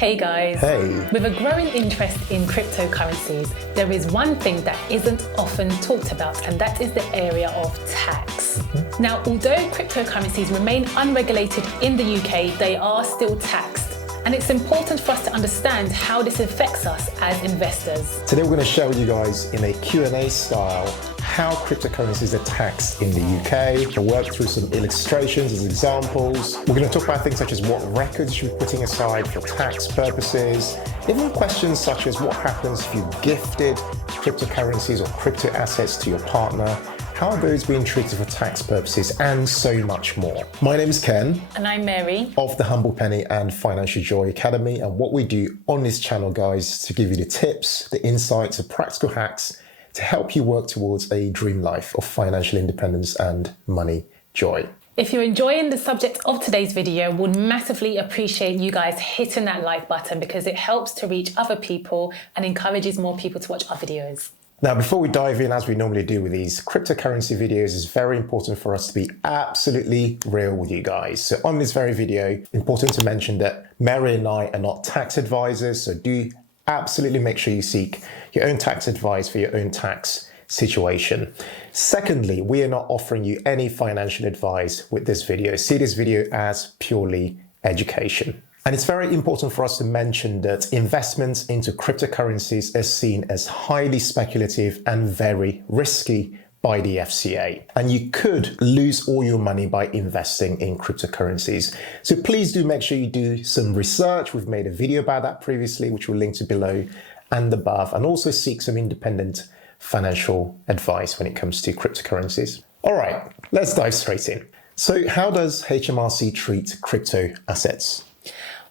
Hey guys. Hey. With a growing interest in cryptocurrencies, there is one thing that isn't often talked about, and that is the area of tax. Now, although cryptocurrencies remain unregulated in the UK, they are still taxed. And it's important for us to understand how this affects us as investors. Today we're going to share with you guys in a Q&A style how cryptocurrencies are taxed in the UK. We'll work through some illustrations as examples. We're going to talk about things such as what records you should be putting aside for tax purposes. Even questions such as what happens if you gifted cryptocurrencies or crypto assets to your partner. How are those being treated for tax purposes, and so much more. My name is Ken. And I'm Mary. Of the Humble Penny and Financial Joy Academy. And what we do on this channel, guys, is to give you the tips, the insights, the practical hacks to help you work towards a dream life of financial independence and money joy. If you're enjoying the subject of today's video, we'd massively appreciate you guys hitting that like button because it helps to reach other people and encourages more people to watch our videos. Now, before we dive in, as we normally do with these cryptocurrency videos, it's very important for us to be absolutely real with you guys. So on this very video, important to mention that Mary and I are not tax advisors, so do absolutely make sure you seek your own tax advice for your own tax situation. Secondly, we are not offering you any financial advice with this video. See this video as purely education. And it's very important for us to mention that investments into cryptocurrencies are seen as highly speculative and very risky by the FCA. And you could lose all your money by investing in cryptocurrencies. So please do make sure you do some research. We've made a video about that previously, which we'll link to below and above, and also seek some independent financial advice when it comes to cryptocurrencies. All right, let's dive straight in. So how does HMRC treat crypto assets?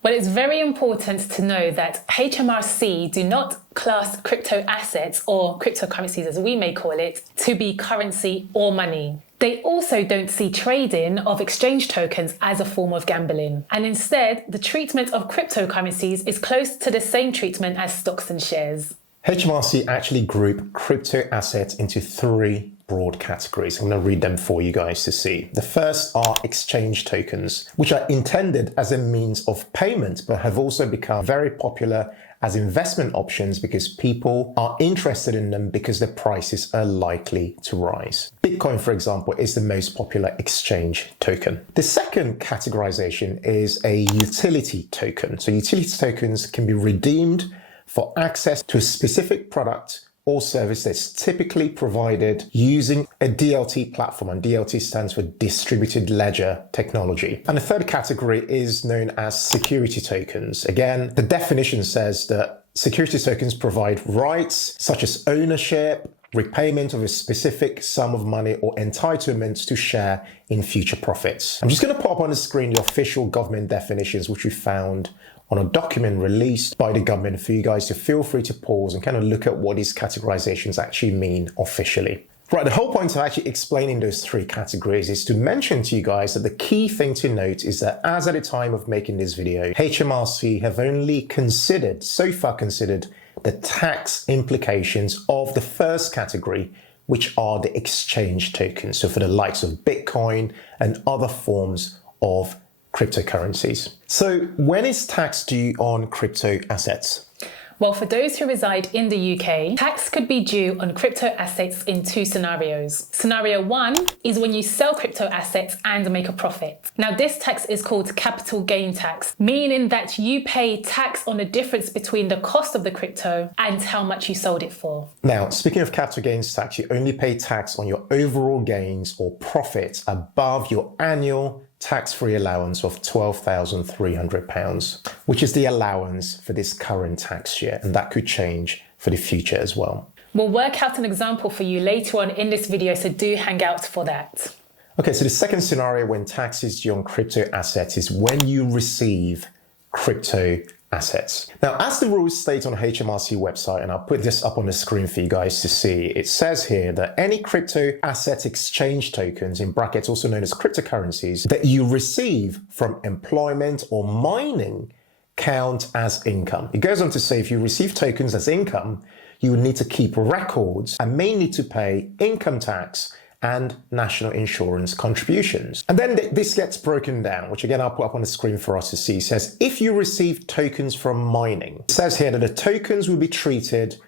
Well, it's very important to know that HMRC do not class crypto assets, or cryptocurrencies as we may call it, to be currency or money. They also don't see trading of exchange tokens as a form of gambling. And instead, the treatment of cryptocurrencies is close to the same treatment as stocks and shares. HMRC actually group crypto assets into three broad categories. I'm going to read them for you guys to see. The first are exchange tokens, which are intended as a means of payment, but have also become very popular as investment options because people are interested in them because the prices are likely to rise. Bitcoin, for example, is the most popular exchange token. The second categorization is a utility token. So utility tokens can be redeemed for access to a specific product or service that's typically provided using a DLT platform, and DLT stands for distributed ledger technology. And the third category is known as security tokens. Again, the definition says that security tokens provide rights such as ownership, repayment of a specific sum of money, or entitlements to share in future profits. I'm just going to pop on the screen the official government definitions, which we found on a document released by the government for you guys to feel free to pause and kind of look at what these categorizations actually mean officially. Right, the whole point of actually explaining those three categories is to mention to you guys that the key thing to note is that as at the time of making this video, HMRC have only so far considered the tax implications of the first category, which are the exchange tokens. So for the likes of Bitcoin and other forms of cryptocurrencies. So when is tax due on crypto assets? Well, for those who reside in the UK, tax could be due on crypto assets in two scenarios. Scenario one is when you sell crypto assets and make a profit. Now, this tax is called capital gain tax, meaning that you pay tax on the difference between the cost of the crypto and how much you sold it for. Now, speaking of capital gains tax, you only pay tax on your overall gains or profits above your annual tax-free allowance of £12,300, which is the allowance for this current tax year, and that could change for the future as well. We'll work out an example for you later on in this video, so do hang out for that. Okay, so the second scenario when tax is due on crypto assets is when you receive crypto assets. Now, as the rules state on the HMRC website, and I'll put this up on the screen for you guys to see, it says here that any crypto asset exchange tokens, in brackets also known as cryptocurrencies, that you receive from employment or mining count as income. It goes on to say if you receive tokens as income, you would need to keep records and may need to pay income tax and national insurance contributions. And then this gets broken down, which again I'll put up on the screen for us to see. It says if you receive tokens from mining, it says here that the tokens will be treated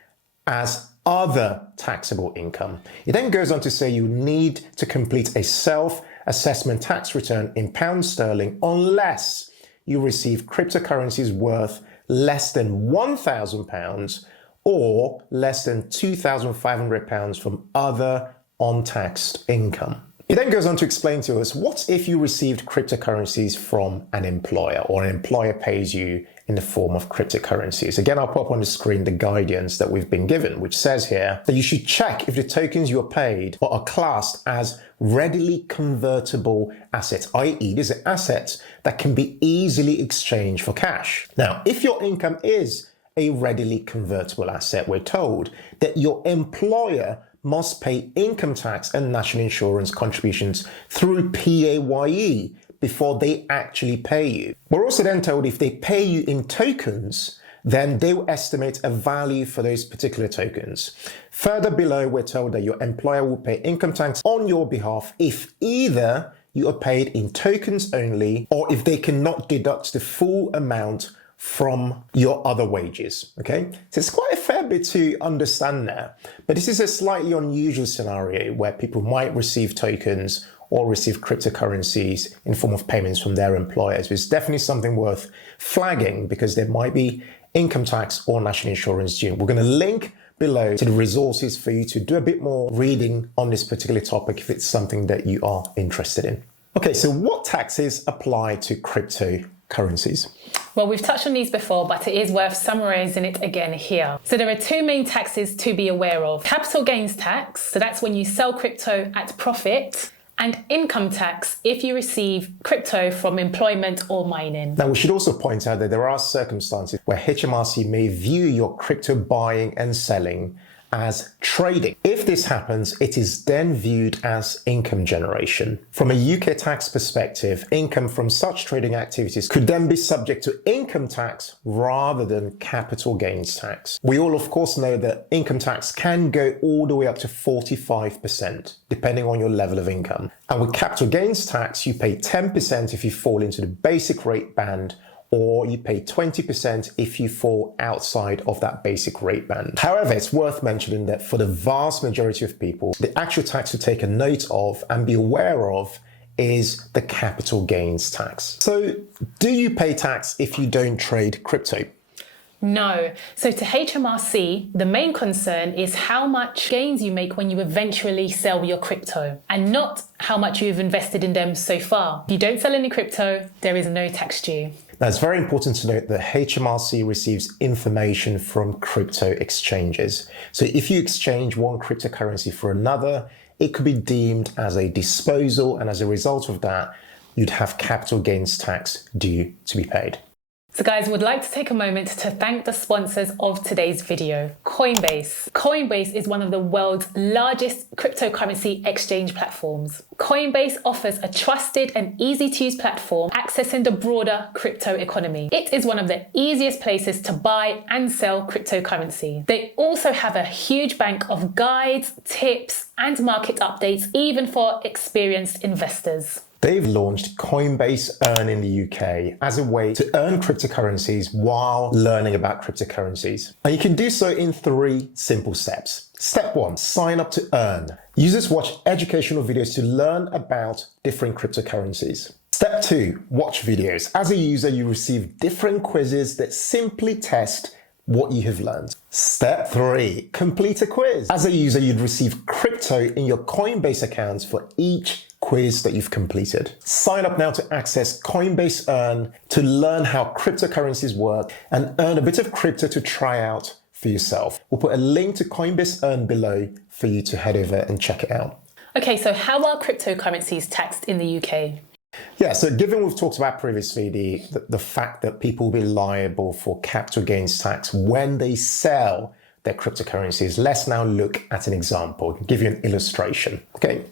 as other taxable income. It then goes on to say you need to complete a self-assessment tax return in pounds sterling unless you receive cryptocurrencies worth less than £1,000 or less than £2,500 from other untaxed income. It then goes on to explain to us, what if you received cryptocurrencies from an employer, or an employer pays you in the form of cryptocurrencies? Again, I'll put up on the screen the guidance that we've been given, which says here that you should check if the tokens you're paid are classed as readily convertible assets, i.e. these are assets that can be easily exchanged for cash. Now, if your income is a readily convertible asset, we're told that your employer must pay income tax and national insurance contributions through PAYE before they actually pay you. We're also then told if they pay you in tokens, then they will estimate a value for those particular tokens. Further below, we're told that your employer will pay income tax on your behalf if either you are paid in tokens only or if they cannot deduct the full amount from your other wages, okay? So it's quite a fair bit to understand there, but this is a slightly unusual scenario where people might receive tokens or receive cryptocurrencies in form of payments from their employers. It's definitely something worth flagging because there might be income tax or national insurance due. We're going to link below to the resources for you to do a bit more reading on this particular topic if it's something that you are interested in. Okay, so what taxes apply to cryptocurrencies? Well, we've touched on these before, but it is worth summarising it again here. So there are two main taxes to be aware of. Capital gains tax, so that's when you sell crypto at profit, and income tax if you receive crypto from employment or mining. Now, we should also point out that there are circumstances where HMRC may view your crypto buying and selling as trading. If this happens, it is then viewed as income generation. From a UK tax perspective, income from such trading activities could then be subject to income tax rather than capital gains tax. We all, of course, know that income tax can go all the way up to 45%, depending on your level of income. And with capital gains tax, you pay 10% if you fall into the basic rate band, or you pay 20% if you fall outside of that basic rate band. However, it's worth mentioning that for the vast majority of people, the actual tax to take a note of and be aware of is the capital gains tax. So, do you pay tax if you don't trade crypto? No. So to HMRC, the main concern is how much gains you make when you eventually sell your crypto and not how much you've invested in them so far. If you don't sell any crypto, there is no tax due. Now, it's very important to note that HMRC receives information from crypto exchanges. So if you exchange one cryptocurrency for another, it could be deemed as a disposal, and as a result of that, you'd have capital gains tax due to be paid. So guys, would like to take a moment to thank the sponsors of today's video, Coinbase. Coinbase is one of the world's largest cryptocurrency exchange platforms. Coinbase offers a trusted and easy to use platform accessing the broader crypto economy. It is one of the easiest places to buy and sell cryptocurrency. They also have a huge bank of guides, tips, and market updates, even for experienced investors. They've launched Coinbase Earn in the UK as a way to earn cryptocurrencies while learning about cryptocurrencies. And you can do so in 3 simple steps. Step 1, sign up to Earn. Users watch educational videos to learn about different cryptocurrencies. Step 2, watch videos. As a user, you receive different quizzes that simply test what you have learned. Step 3, complete a quiz. As a user, you'd receive crypto in your Coinbase account for each quiz that you've completed. Sign up now to access Coinbase Earn to learn how cryptocurrencies work and earn a bit of crypto to try out for yourself. We'll put a link to Coinbase Earn below for you to head over and check it out. Okay, so how are cryptocurrencies taxed in the UK? Yeah, so given we've talked about previously the fact that people will be liable for capital gains tax when they sell their cryptocurrencies, let's now look at an example, give you an illustration. Okay,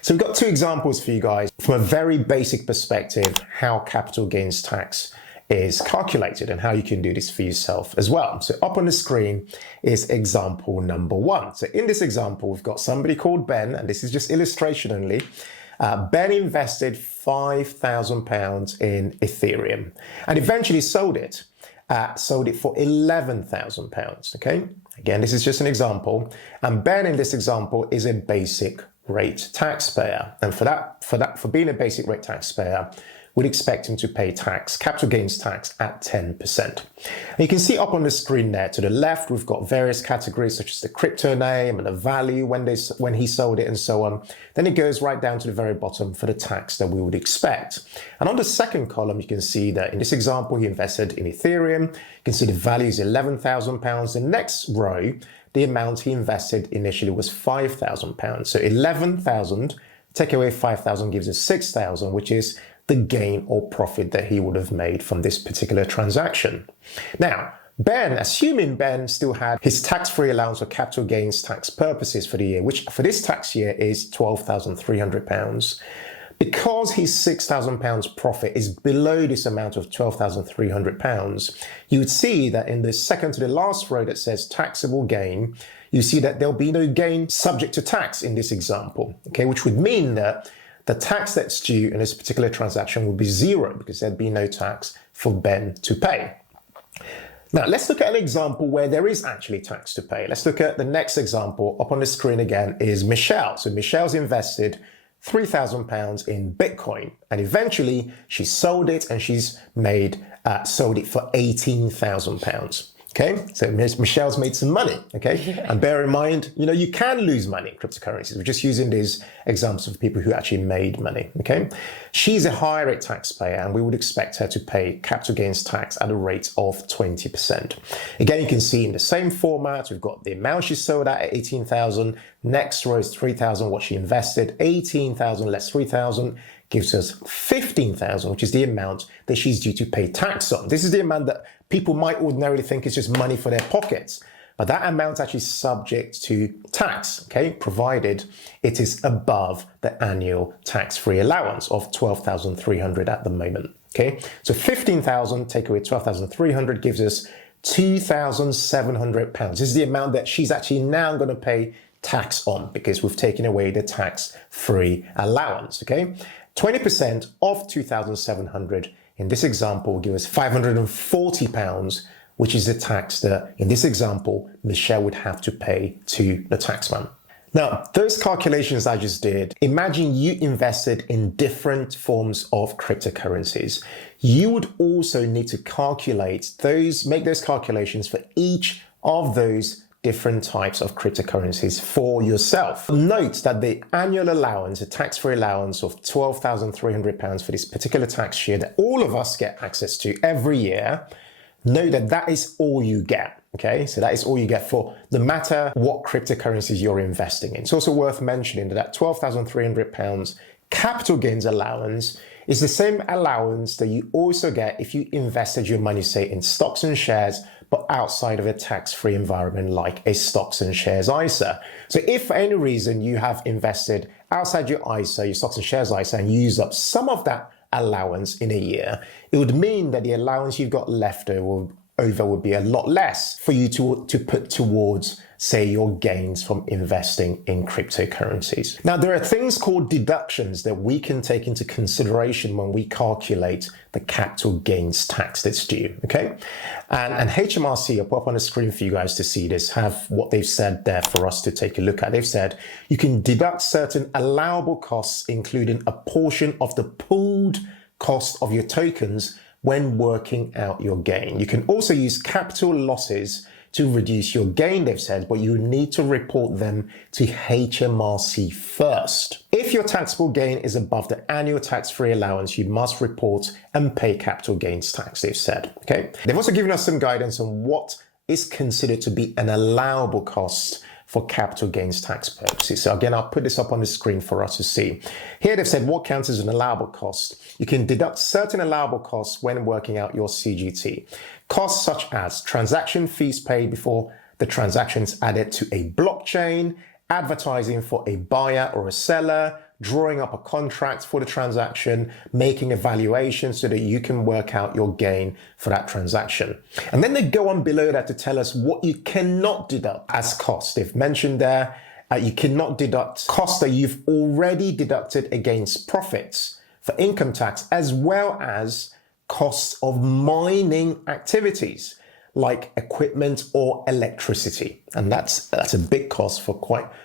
so we've got 2 examples for you guys from a very basic perspective how capital gains tax is calculated and how you can do this for yourself as well. So up on the screen is example number 1. So in this example, we've got somebody called Ben, and this is just illustration only. Ben invested £5,000 in Ethereum and eventually sold it for £11,000. Okay, again, this is just an example, and Ben in this example is a basic rate taxpayer, and for being a basic rate taxpayer, we'd expect him to pay capital gains tax at 10%. And you can see up on the screen there to the left, we've got various categories such as the crypto name and the value when he sold it and so on. Then it goes right down to the very bottom for the tax that we would expect. And on the second column, you can see that in this example, he invested in Ethereum. You can see the value is £11,000. The next row, the amount he invested initially was £5,000. So 11,000, take away 5,000 gives us 6,000, which is the gain or profit that he would have made from this particular transaction. Now, Ben, assuming Ben still had his tax-free allowance for capital gains tax purposes for the year, which for this tax year is £12,300, because his £6,000 profit is below this amount of £12,300, you would see that in the second to the last row that says taxable gain, you see that there'll be no gain subject to tax in this example, okay, which would mean that the tax that's due in this particular transaction would be 0 because there'd be no tax for Ben to pay. Now, let's look at an example where there is actually tax to pay. Let's look at the next example. Up on the screen again is Michelle. So Michelle's invested £3,000 in Bitcoin, and eventually she sold it and she's sold it for £18,000. Okay, so Michelle's made some money, okay? Yeah. And bear in mind, you can lose money in cryptocurrencies. We're just using these examples of people who actually made money, okay? She's a higher rate taxpayer, and we would expect her to pay capital gains tax at a rate of 20%. Again, you can see in the same format, we've got the amount she sold at 18,000. Next row is 3,000, what she invested. 18,000 less 3,000 gives us 15,000, which is the amount that she's due to pay tax on. This is the amount that people might ordinarily think is just money for their pockets, but that amount is actually subject to tax, okay, provided it is above the annual tax-free allowance of 12,300 at the moment, okay? So 15,000 take away 12,300 gives us 2,700 pounds. This is the amount that she's actually now going to pay tax on because we've taken away the tax-free allowance, okay? 20% of 2,700 in this example will give us £540, which is the tax that, in this example, Michelle would have to pay to the taxman. Now, those calculations I just did, imagine you invested in different forms of cryptocurrencies. You would also need to make those calculations for each of those different types of cryptocurrencies for yourself. Note that the annual allowance, a tax-free allowance of £12,300 for this particular tax year that all of us get access to every year, know that that is all you get. Okay, so that is all you get for no matter what cryptocurrencies you're investing in. It's also worth mentioning that £12,300 capital gains allowance is the same allowance that you also get if you invested your money, say, in stocks and shares, but outside of a tax-free environment like a stocks and shares ISA. So if for any reason you have invested outside your ISA, your stocks and shares ISA, and used up some of that allowance in a year, it would mean that the allowance you've got left over would be a lot less for you to put towards, say, your gains from investing in cryptocurrencies. Now, there are things called deductions that we can take into consideration when we calculate the capital gains tax that's due, okay? And HMRC, I'll put up on the screen for you guys to see this, have what they've said there for us to take a look at. They've said you can deduct certain allowable costs, including a portion of the pooled cost of your tokens when working out your gain. You can also use capital losses to reduce your gain, they've said, but you need to report them to HMRC first. If your taxable gain is above the annual tax-free allowance, you must report and pay capital gains tax, they've said, okay? They've also given us some guidance on what is considered to be an allowable cost for capital gains tax purposes. So again, I'll put this up on the screen for us to see. Here they've said what counts as an allowable cost. You can deduct certain allowable costs when working out your CGT. Costs such as transaction fees paid before the transaction is added to a blockchain, advertising for a buyer or a seller, drawing up a contract for the transaction, making a valuation so that you can work out your gain for that transaction. And then they go on below that to tell us what you cannot deduct as costs. They've mentioned there, you cannot deduct costs that you've already deducted against profits for income tax, as well as costs of mining activities like equipment or electricity. And that's a big cost for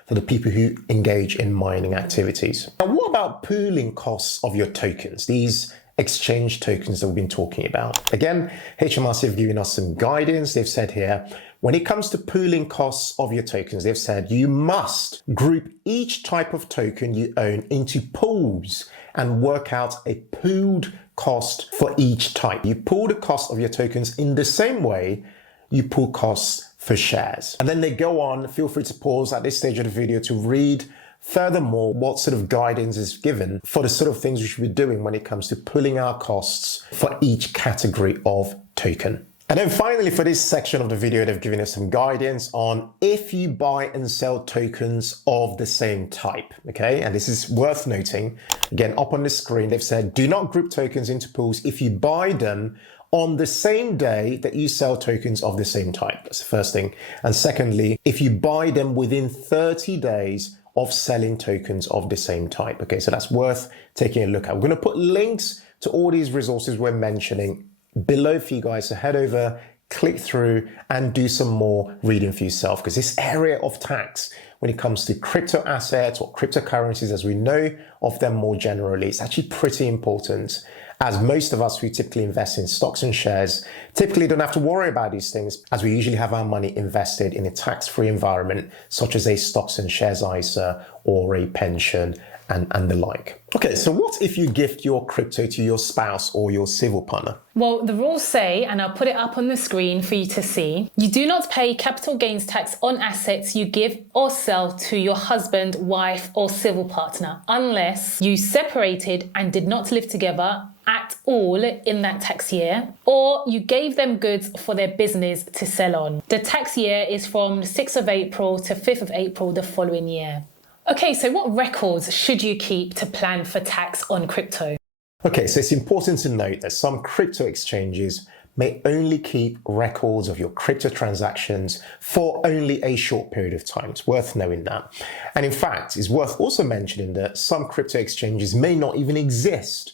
the people who engage in mining activities. Now, what about pooling costs of your tokens? These exchange tokens that we've been talking about. Again, HMRC have given us some guidance. They've said here, when it comes to pooling costs of your tokens, they've said you must group each type of token you own into pools and work out a pooled cost for each type. You pool the cost of your tokens in the same way you pool costs for shares. And then they go on, feel free to pause at this stage of the video to read furthermore what sort of guidance is given for the sort of things we should be doing when it comes to pooling our costs for each category of token. And then finally, for this section of the video, they've given us some guidance on if you buy and sell tokens of the same type, okay? And this is worth noting. Again, up on the screen, they've said, do not group tokens into pools if you buy them on the same day that you sell tokens of the same type. That's the first thing. And secondly, if you buy them within 30 days of selling tokens of the same type. Okay, so that's worth taking a look at. We're going to put links to all these resources we're mentioning below for you guys, so head over, click through and do some more reading for yourself, because this area of tax, when it comes to crypto assets or cryptocurrencies as we know of them more generally, it's actually pretty important, as most of us who typically invest in stocks and shares typically don't have to worry about these things, as we usually have our money invested in a tax-free environment such as a stocks and shares ISA or a pension and the like. Okay, so what if you gift your crypto to your spouse or your civil partner? Well, the rules say, and I'll put it up on the screen for you to see, you do not pay capital gains tax on assets you give or sell to your husband, wife, or civil partner unless you separated and did not live together at all in that tax year, or you gave them goods for their business to sell on. The tax year is from 6th of April to 5th of April the following year. Okay, so what records should you keep to plan for tax on crypto? Okay, so it's important to note that some crypto exchanges may only keep records of your crypto transactions for only a short period of time. It's worth knowing that. And in fact, it's worth also mentioning that some crypto exchanges may not even exist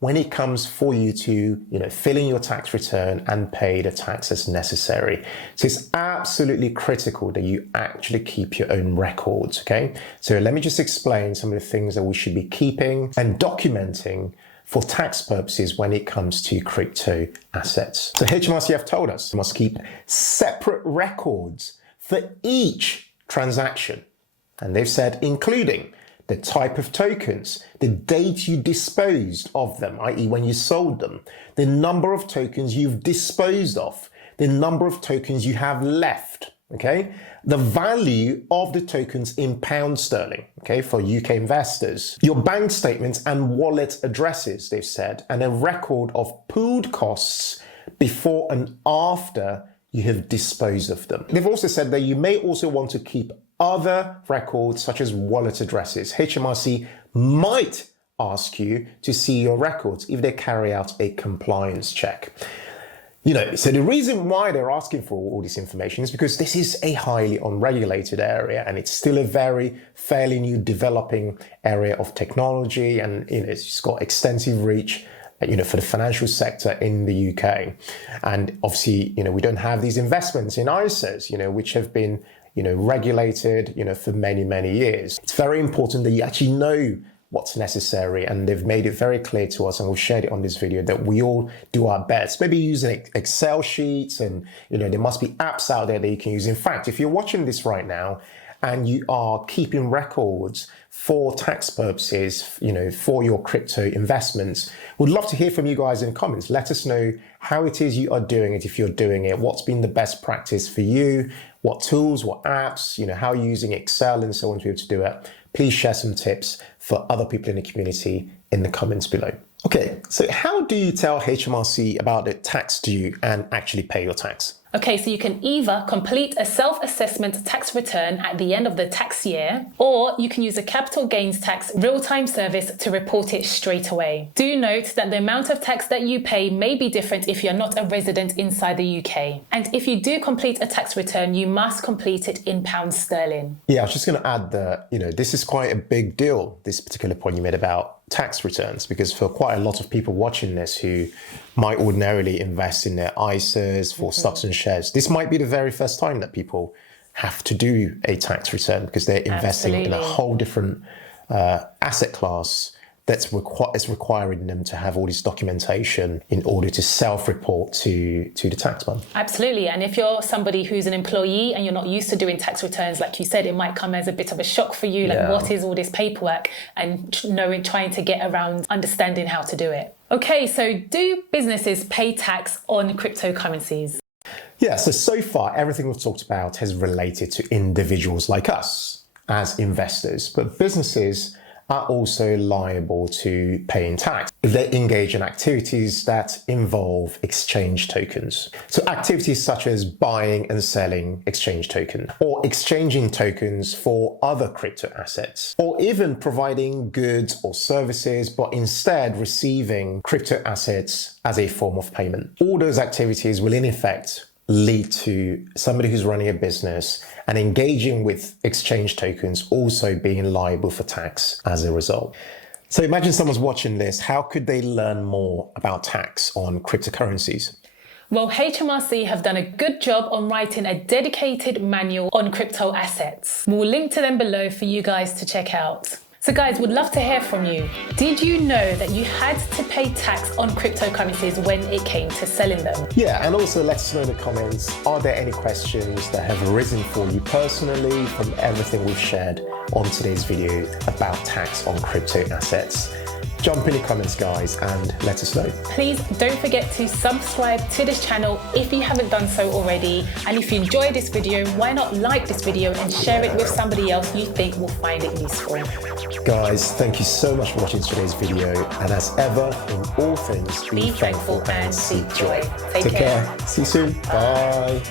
when it comes for you to, fill in your tax return and pay the taxes necessary. So it's absolutely critical that you actually keep your own records, okay? So let me just explain some of the things that we should be keeping and documenting for tax purposes when it comes to crypto assets. So HMRC have told us you must keep separate records for each transaction. And they've said including the type of tokens, the date you disposed of them, i.e. when you sold them, the number of tokens you've disposed of, the number of tokens you have left, okay? The value of the tokens in pound sterling, okay, for UK investors, your bank statements and wallet addresses, they've said, and a record of pooled costs before and after you have disposed of them. They've also said that you may also want to keep other records such as wallet addresses. HMRC might ask you to see your records if they carry out a compliance check. So the reason why they're asking for all this information is because this is a highly unregulated area and it's still a very fairly new developing area of technology, and it's got extensive reach for the financial sector in the UK. And obviously, we don't have these investments in ISAs, which have been regulated, for many, many years. It's very important that you actually know what's necessary, and they've made it very clear to us, and we've shared it on this video, that we all do our best. Maybe using Excel sheets, and there must be apps out there that you can use. In fact, if you're watching this right now and you are keeping records for tax purposes, for your crypto investments, we'd love to hear from you guys in comments. Let us know how it is you are doing it, if you're doing it, what's been the best practice for you, what tools, what apps, how you're using Excel and so on to be able to do it. Please share some tips for other people in the community in the comments below. Okay, so how do you tell HMRC about the tax due and actually pay your tax? Okay, so you can either complete a self-assessment tax return at the end of the tax year, or you can use a capital gains tax real-time service to report it straight away. Do note that the amount of tax that you pay may be different if you're not a resident inside the UK. And if you do complete a tax return, you must complete it in pounds sterling. Yeah, I was just going to add that, this is quite a big deal, this particular point you made about tax returns, because for quite a lot of people watching this who might ordinarily invest in their ISAs for stocks and shares, this might be the very first time that people have to do a tax return because they're investing in a whole different asset class that's requiring them to have all this documentation in order to self-report to the taxman. Absolutely. And if you're somebody who's an employee and you're not used to doing tax returns, like you said, it might come as a bit of a shock for you. Like, what is all this paperwork? And trying to get around understanding how to do it. Okay, so do businesses pay tax on cryptocurrencies? Yeah, so far, everything we've talked about has related to individuals like us as investors, but businesses are also liable to paying tax if they engage in activities that involve exchange tokens. So activities such as buying and selling exchange token, or exchanging tokens for other crypto assets, or even providing goods or services, but instead receiving crypto assets as a form of payment. All those activities will in effect lead to somebody who's running a business and engaging with exchange tokens also being liable for tax as a result. So imagine someone's watching this. How could they learn more about tax on cryptocurrencies? Well, HMRC have done a good job on writing a dedicated manual on crypto assets. We'll link to them below for you guys to check out. So guys, would love to hear from you. Did you know that you had to pay tax on cryptocurrencies when it came to selling them? Yeah, and also let us know in the comments, are there any questions that have arisen for you personally from everything we've shared on today's video about tax on crypto assets? Jump in the comments, guys, and let us know. Please don't forget to subscribe to this channel if you haven't done so already. And if you enjoyed this video, why not like this video and share it with somebody else you think will find it useful. Guys, thank you so much for watching today's video. And as ever, in all things, be thankful and seek joy. Take care. See you soon. Bye.